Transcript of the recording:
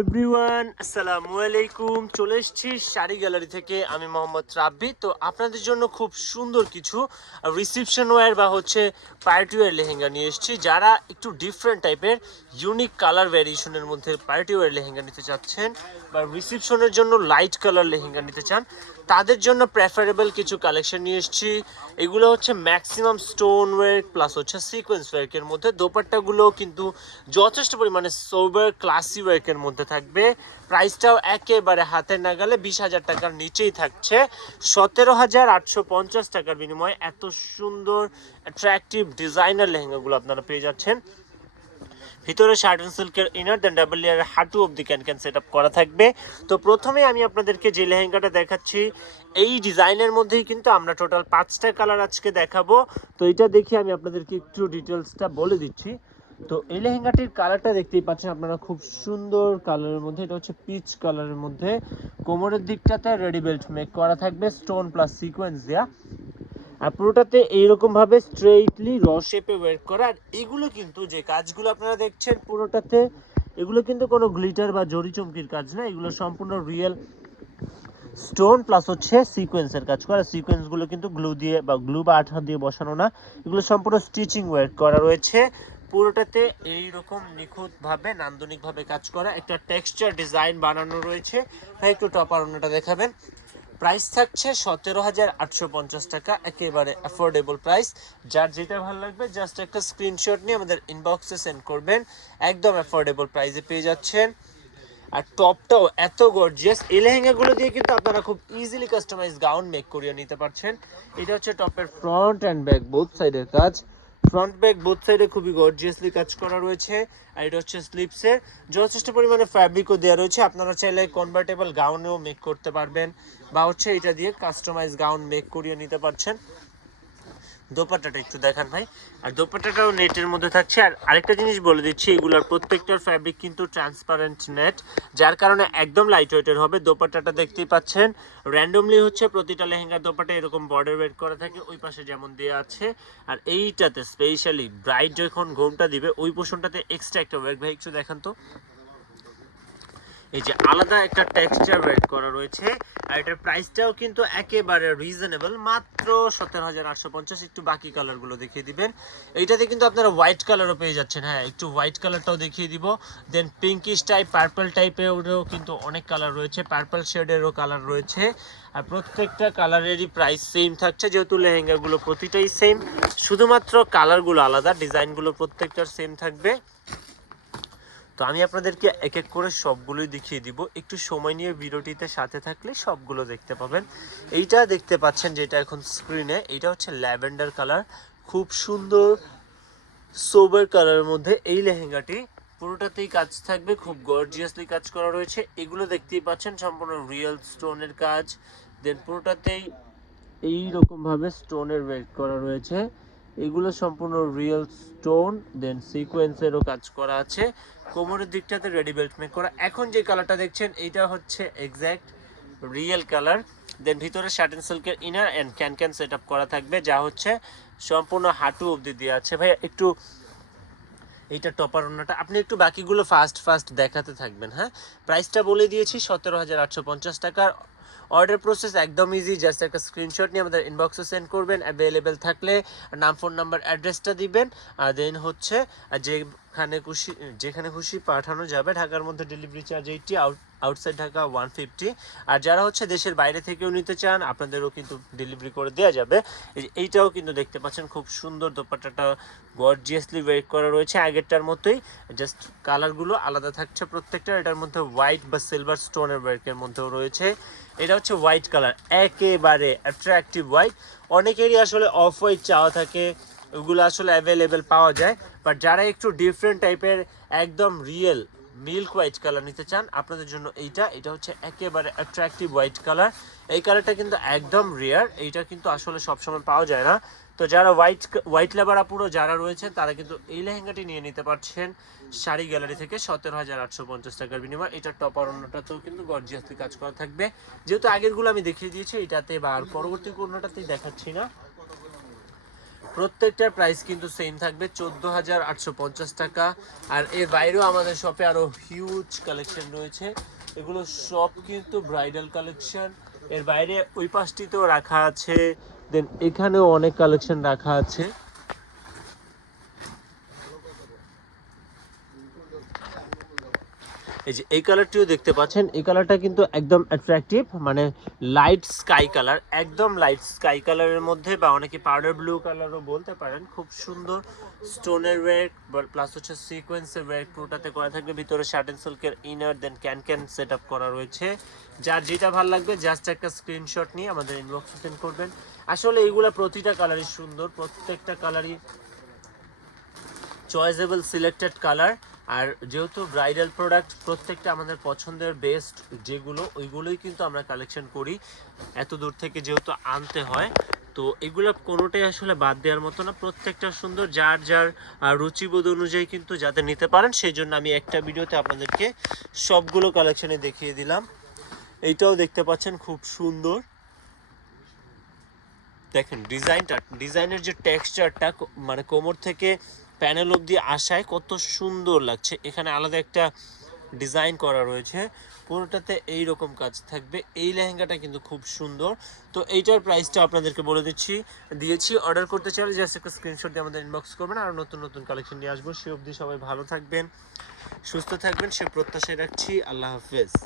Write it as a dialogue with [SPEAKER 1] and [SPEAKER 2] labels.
[SPEAKER 1] Everyone আসসালামু আলাইকুম। চলে এসেছি শাড়ি গ্যালারি থেকে। আমি মোহাম্মদ রাব্বি। তো আপনাদের জন্য খুব সুন্দর কিছু রিসিপশন ওয়্যার বা হচ্ছে পার্টি ওয়্যার লেহেঙ্গা নিয়ে এসেছি। যারা একটু ডিফারেন্ট টাইপের ইউনিক কালার ভ্যারিয়েশনের মধ্যে পার্টি ওয়্যার লেহেঙ্গা নিতে চাচ্ছেন বা রিসিপশনের জন্য লাইট কালার লেহেঙ্গা নিতে চান, তাদের জন্য প্রেফারেবল কিছু কালেকশন নিয়ে এসেছি। এগুলো হচ্ছে ম্যাক্সিমাম স্টোন ওয়ার্ক প্লাস হচ্ছে সিকোয়েন্স ওয়ার্কের মধ্যে। দোপাট্টাগুলো কিন্তু যথেষ্ট পরিমাণে সোবার ক্লাসি ওয়ার্কের মধ্যে থাকবে। প্রাইসটাও একেবারে হাতের নাগালে বিশ হাজার টাকার নিচেই থাকছে। সতেরো হাজার আটশো পঞ্চাশ টাকার বিনিময়ে এত সুন্দর অ্যাট্রাকটিভ ডিজাইনার লেহেঙ্গাগুলো আপনারা পেয়ে যাচ্ছেন। ভিতরে শার্ট অ্যান্ড সিল্কের ইনার দেন ডাবল লেয়ার হাঁটু অব্দি ক্যান ক্যান সেট করা থাকবে। তো প্রথমে আমি আপনাদেরকে যে লেহেঙ্গাটা দেখাচ্ছি, এই ডিজাইনের মধ্যেই কিন্তু আমরা টোটাল পাঁচটা কালার আজকে দেখাবো। তো এটা দেখে আমি আপনাদেরকে একটু ডিটেলসটা বলে দিচ্ছি। তো এই লেহেঙ্গাটির কালারটা দেখতেই পাচ্ছেন আপনারা, খুব সুন্দর কালারের মধ্যে, এটা হচ্ছে পিচ কালারের মধ্যে। কোমরের দিকটাতে রেডি বেল্ট মেক করা থাকবে, স্টোন প্লাস সিকোয়েন্স দেওয়া আর পুরোটাতে এইরকম ভাবে স্ট্রেইটলি র শেপে ওয়েট করা। আর এগুলো কিন্তু যে কাজগুলো আপনারা দেখছেন পুরোটাতে, এগুলো কিন্তু কোনো গ্লিটার বা জরি চমকির কাজ না, এগুলো সম্পূর্ণ রিয়েল স্টোন প্লাস হচ্ছে সিকোয়েন্সের কাজ করা। সিকোয়েন্সগুলো কিন্তু গ্লু দিয়ে বা গ্লু বা আঠা দিয়ে বসানো না, এগুলো সম্পূর্ণ স্টিচিং ওয়ার্ক করা রয়েছে। পুরোটাতে এইরকম নিখুঁতভাবে, নান্দনিকভাবে কাজ করা একটা টেক্সচার ডিজাইন বানানো রয়েছে। ভাই একটু টপার অন্যটা দেখাবেন। প্রাইস থাকছে সতেরো হাজার আটশো পঞ্চাশ টাকা, একেবারে অ্যাফোর্ডেবল প্রাইস যার যেটা ভালো লাগবে জাস্ট একটা স্ক্রিনশট নিয়ে আমাদের ইনবক্সে সেন্ড করবেন। একদম অ্যাফোর্ডেবল প্রাইসে পেয়ে যাচ্ছেন। আর টপটাও এত গর্জিয়াস এই লেহেঙ্গাগুলো দিয়ে কিন্তু আপনারা খুব ইজিলি কাস্টমাইজ গাউন মেক করিয়ে নিতে পারছেন। এটা হচ্ছে টপের ফ্রন্ট অ্যান্ড ব্যাক বোথ সাইডের কাজ। ফ্রন্ট ব্যাক বোথ সাইডে খুবই গর্জিয়াসলি কাজ করা রয়েছে, আর এটা হচ্ছে স্লিপসের যথেষ্ট পরিমাণে ফ্যাব্রিকও দেওয়া রয়েছে। আপনারা চাইলে কনভার্টেবল গাউনেও মেক করতে পারবেন, বা হচ্ছে এটা দিয়ে কাস্টমাইজ গাউন মেক করিয়ে নিতে পারছেন। দোপাট্টাটা একটু দেখান ভাই। আর দোপাট্টাটাও নেটের মধ্যে থাকছে। আর আরেকটা জিনিস বলে দিচ্ছি, এগুলোর প্রত্যেকটার ফ্যাব্রিক কিন্তু ট্রান্সপারেন্ট নেট যার কারণে একদম লাইট ওয়েটের হবে। দোপাট্টাটা দেখতেই পাচ্ছেন র্যান্ডমলি হচ্ছে প্রতিটা লেহেঙ্গা দোপাট্টা এরকম বর্ডার ওয়েট করা থাকে, ওই পাশে যেমন দেওয়া আছে। আর এইটাতে স্পেশালি ব্রাইট যখন ঘোমটা দিবে, ওই পোর্শনটাতে এক্সট্রা একটা ওয়েট ভাই, একটু দেখান তো। এই যে আলাদা একটা টেক্সচার ওয়েট করা রয়েছে, আর এটার প্রাইসটাও কিন্তু একেবারে রিজনেবল মাত্র সতেরো হাজার আটশো পঞ্চাশ, একটু বাকি কালারগুলো দেখিয়ে দিবেন। এইটাতে কিন্তু আপনারা হোয়াইট কালারও পেয়ে যাচ্ছেন। হ্যাঁ একটু হোয়াইট কালারটাও দেখিয়ে দিব। দেন পিঙ্কিশ টাইপ পার্পল টাইপেরও কিন্তু অনেক কালার রয়েছে। পার্পল শেডেরও কালার রয়েছে। আর প্রত্যেকটা কালারেরই প্রাইস সেম থাকছে, যেহেতু লেহেঙ্গাগুলো প্রতিটাই সেম শুধুমাত্র কালারগুলো আলাদা ডিজাইনগুলো প্রত্যেকটার সেম থাকবে। তো আমি আপনাদেরকে এক এক করে সবগুলোই দেখিয়ে দিব। একটু সময় নিয়ে ভিডিওটিতে সাথে থাকলে সবগুলো দেখতে পাবেন। এইটা দেখতে পাচ্ছেন যেটা এখন স্ক্রিনে এটা হচ্ছে ল্যাভেন্ডার কালার। খুব সুন্দর সোবার কালারের মধ্যে এই লেহেঙ্গাটি। পুরোটাতেই কাজ থাকবে। খুব গর্জিয়াসলি কাজ করা রয়েছে। এগুলো দেখতেই পাচ্ছেন সম্পূর্ণ রিয়েল স্টোনের কাজ। দেন পুরোটাতেই এই রকম ভাবে স্টোনের ওয়েট করা রয়েছে। এগুলো সম্পূর্ণ রিয়েল স্টোন দেন সিকোয়েন্সেরও কাজ করা আছে। কোমরের দিকটাতে রেডি বেল্ট মেক করা। এখন যে কালারটা দেখছেন, এইটা হচ্ছে এক্স্যাক্ট রিয়েল কালার দেন ভিতরে শার্ট অ্যান্ড সিল্কের inner and can can set করা থাকবে, যা হচ্ছে সম্পূর্ণ হাঁটু অবধি দেওয়া আছে। ভাই একটু এইটা টপার ওনাটা আপনি একটু বাকিগুলো ফাস্ট ফাস্ট দেখাতে থাকবেন হ্যাঁ? প্রাইসটা বলে দিয়েছি, সতেরো হাজার আটশো পঞ্চাশ টাকার অর্ডার প্রসেস একদম ইজি জাস্ট একটা স্ক্রিনশট নিয়ে আমাদের ইনবক্সে সেন্ড করবেন অ্যাভেলেবেল থাকলে নাম ফোন নাম্বার অ্যাড্রেসটা দিবেন, আর দেন হচ্ছে যেখানে খুশি যেখানে খুশি পাঠানো যাবে, ঢাকার মধ্যে delivery charge eighty out outside Dhaka one fifty আর যারা হচ্ছে দেশের বাইরে থেকেও নিতে চান, আপনাদেরও কিন্তু ডেলিভারি করে দেওয়া যাবে। এইটাও কিন্তু দেখতে পাচ্ছেন, খুব সুন্দর দোপাট্টাটা গর্জিয়াসলি ওয়েট করা রয়েছে আগেরটার মতোই। জাস্ট কালারগুলো আলাদা থাকছে প্রত্যেকটা, এটার মধ্যে হোয়াইট বা সিলভার স্টোনের ওয়ার্কের মধ্যেও রয়েছে। এটা হচ্ছে হোয়াইট কালার একেবারে অ্যাট্রাকটিভ হোয়াইট অনেকেরই আসলে অফ হোয়াইট চাওয়া থাকে, ওগুলো আসলে অ্যাভেলেবেল পাওয়া যায়। বাট যারা একটু ডিফারেন্ট টাইপের একদম রিয়েল মিল্ক হোয়াইট কালার নিতে চান, আপনাদের জন্য এইটা, এটা হচ্ছে একেবারে অ্যাট্রাকটিভ হোয়াইট কালার এই কালারটা কিন্তু একদম রেয়ার এইটা কিন্তু আসলে সবসময় পাওয়া যায় না। তো যারা হোয়াইট হোয়াইট লেবার আপুরো যারা রয়েছেন, তারা কিন্তু এই লেহেঙ্গাটি নিয়ে নিতে পারছেন শাড়ি গ্যালারি থেকে সতেরো হাজার আটশো পঞ্চাশ টাকার বিনিময়। এটা টপার অন্যটাতেও কিন্তু গর্জিয়াসলি কাজ করা থাকবে। যেহেতু আগেরগুলো আমি দেখিয়ে দিয়েছি, এটাতে বা আর পরবর্তী কোনোটাতেই দেখাচ্ছি না। প্রত্যেকটার প্রাইস কিন্তু সেম থাকবে চোদ্দ হাজার আটশো পঞ্চাশ টাকা। আর এর বাইরেও আমাদের শপে আরও হিউজ কালেকশন রয়েছে। এগুলো সব কিন্তু ব্রাইডাল কালেকশন এর বাইরে ওই পাশটিতেও রাখা আছে। দেন এখানেও অনেক কালেকশন রাখা আছে। এই যে এই কালারটিও দেখতে পাচ্ছেন। এই কালারটা কিন্তু একদম অ্যাট্রাকটিভ মানে লাইট স্কাই কালার একদম লাইট স্কাই কালারের মধ্যে বা অনেকে পাউডার ব্লু কালারও বলতে পারেন। খুব সুন্দর স্টোনের ওয়ার্ক প্লাস হচ্ছে সিকোয়েন্সের ওয়ার্ক পুরোটাতে করা থাকবে। ভিতরে শার্ট অ্যান্ড সিল্কের inner then can can set করা রয়েছে। যার যেটা ভালো লাগবে জাস্ট একটা স্ক্রিনশট নিয়ে আমাদের ইনবক্সে সেন্ড করবেন। আসলে এইগুলা প্রতিটা কালারই সুন্দর, প্রত্যেকটা কালারই চয়েসেবল সিলেক্টেড কালার আর যেহেতু ব্রাইডাল প্রোডাক্ট প্রত্যেকটা আমাদের পছন্দের বেস্ট যেগুলো, ওইগুলোই কিন্তু আমরা কালেকশন করি। এত দূর থেকে যেহেতু আনতে হয়, তো এগুলো কোনোটাই আসলে বাদ দেওয়ার মতো না। প্রত্যেকটা সুন্দর, যার যার রুচিবোধ অনুযায়ী কিন্তু যাতে নিতে পারেন সেই জন্য আমি একটা ভিডিওতে আপনাদেরকে সবগুলো কালেকশনে দেখিয়ে দিলাম। এইটাও দেখতে পাচ্ছেন, খুব সুন্দর। দেখেন ডিজাইনটা ডিজাইনের যে টেক্সচারটা মানে কোমর থেকে প্যানেল অবধি আসায় কত সুন্দর লাগছে। এখানে আলাদা একটা ডিজাইন করা রয়েছে। পুরোটাতে এই রকম কাজ থাকবে। এই লেহেঙ্গাটা কিন্তু খুব সুন্দর। তো এইটার প্রাইসটা আপনাদেরকে বলে দিচ্ছি। দিয়েছি অর্ডার করতে চাইলে জাস্ট একটা স্ক্রিনশট দিয়ে আমাদের ইনবক্স করবেন। আর নতুন নতুন কালেকশন নিয়ে আসব। সে অবধি সবাই ভালো থাকবেন, সুস্থ থাকবেন। সে প্রত্যাশায় রাখছি। আল্লাহ হাফেজ।